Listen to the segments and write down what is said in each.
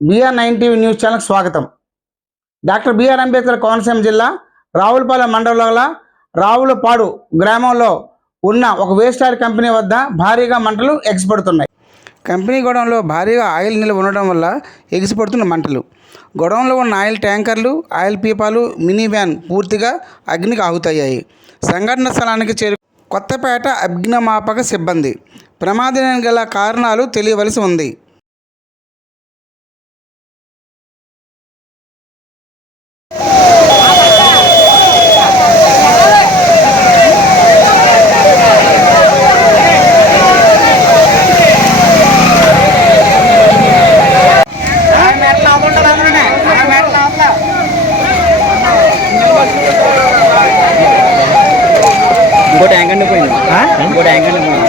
BR nine TV news channel స్వాగతం. Doctor BR Ambedkar Konaseema జిల్లా రావులపాలెం మండలంలో రావులపాడు గ్రామంలో ఉన్న ఒక వేస్ట్ ఆయిల్ కంపెనీ వద్ద భారీగా మంటలు ఎగిసిపడుతున్నాయి. కంపెనీ గొడవంలో భారీగా ఆయిల్ నిల్వ ఉండడం వల్ల ఎగిసిపడుతున్న మంటలు. గొడవంలో ఉన్న ఆయిల్ ట్యాంకర్లు ఆయిల్ పీపాలు మినీ వ్యాన్ పూర్తిగా అగ్నికి ఆగుతాయి సంఘటన స్థలానికి చేరు కొత్తపేట అగ్నిమాపక సిబ్బంది. ప్రమాదానికి గల కారణాలు తెలియవలసి ఉంది. ట్యాంక్ అండి పోయింది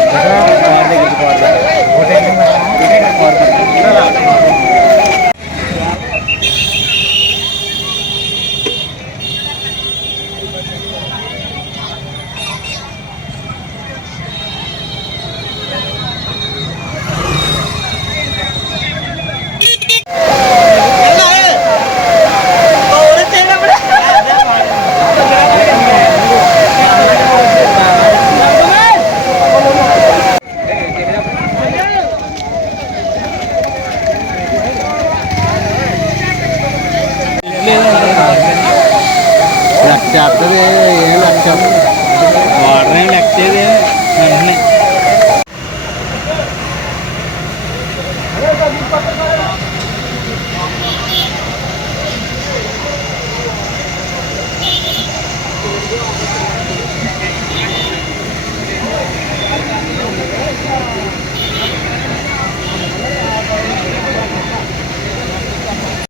చేస్తుంది ఏం లక్ష్యం వాటర్ ఏం లెక్క చేయదు వెంటనే